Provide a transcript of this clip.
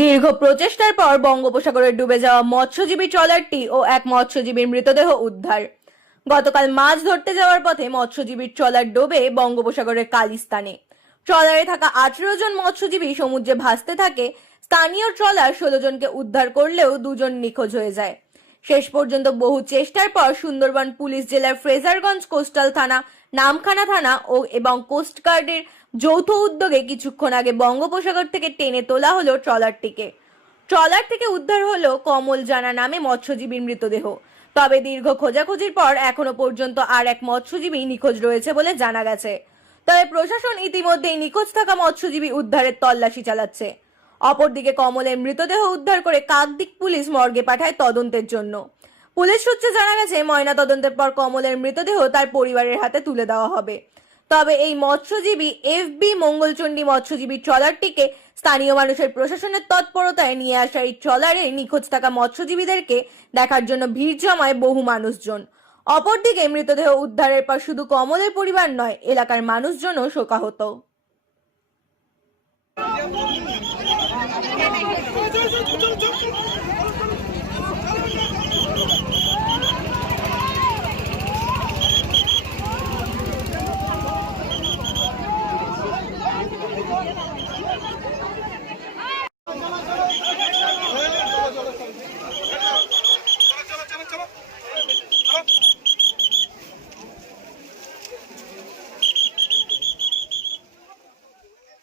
দীর্ঘ প্রচেষ্টার পর বঙ্গোপসাগরে ডুবে যাওয়া মৎস্যজীবী ট্রলারটি ও এক মৎস্যজীবীর মৃতদেহ উদ্ধার। গতকাল মাছ ধরতে যাওয়ার পথে মৎস্যজীবীর ট্রলার ডোবে বঙ্গোপসাগরের কালিস্তানে। ট্রলারে থাকা আঠেরো জন মৎস্যজীবী সমুদ্রে ভাসতে থাকে, স্থানীয় ট্রলার ষোলো জনকে উদ্ধার করলেও দুজন নিখোঁজ হয়ে যায়। শেষ পর্যন্ত বহু চেষ্টার পর সুন্দরবন পুলিশ জেলার ফ্রেজারগঞ্জ কোস্টাল থানা নামখানা থানা ও এবং কোস্টগার্ডের যৌথ উদ্যোগে কিছুক্ষণ আগে বঙ্গোপসাগর থেকে টেনে তোলা হলো ট্রলারটিকে। ট্রলার থেকে উদ্ধার হলো কমল জানা নামে মৎস্যজীবীর মৃতদেহ। তবে দীর্ঘ খোঁজাখুঁজির পর এখনও পর্যন্ত আর এক মৎস্যজীবী নিখোঁজ রয়েছে বলে জানা গেছে। তবে প্রশাসন ইতিমধ্যেই নিখোঁজ থাকা মৎস্যজীবী উদ্ধারের তল্লাশি চালাচ্ছে। অপরদিকে কমলের মৃতদেহ উদ্ধার করে কাকদিক পুলিশ মর্গে পাঠায় তদন্তের জন্য। পুলিশ সূত্রে জানা গেছে ময়না তদন্তের পর কমলের মৃতদেহ তার পরিবারের হাতে তুলে দেওয়া হবে তবে এই মৎস্যজীবী এফবি মঙ্গলচণ্ডী মৎস্যজীবী ট্রলারটিকে স্থানীয় মানুষের প্রশাসনের তৎপরতায় নিয়ে আসা এই ট্রলারে নিখোঁজ থাকা মৎস্যজীবীদেরকে দেখার জন্য ভিড় জমায় বহু মানুষজন অপরদিকে মৃতদেহ উদ্ধারের পর শুধু কমলের পরিবার নয় এলাকার মানুষজনও শোকাহত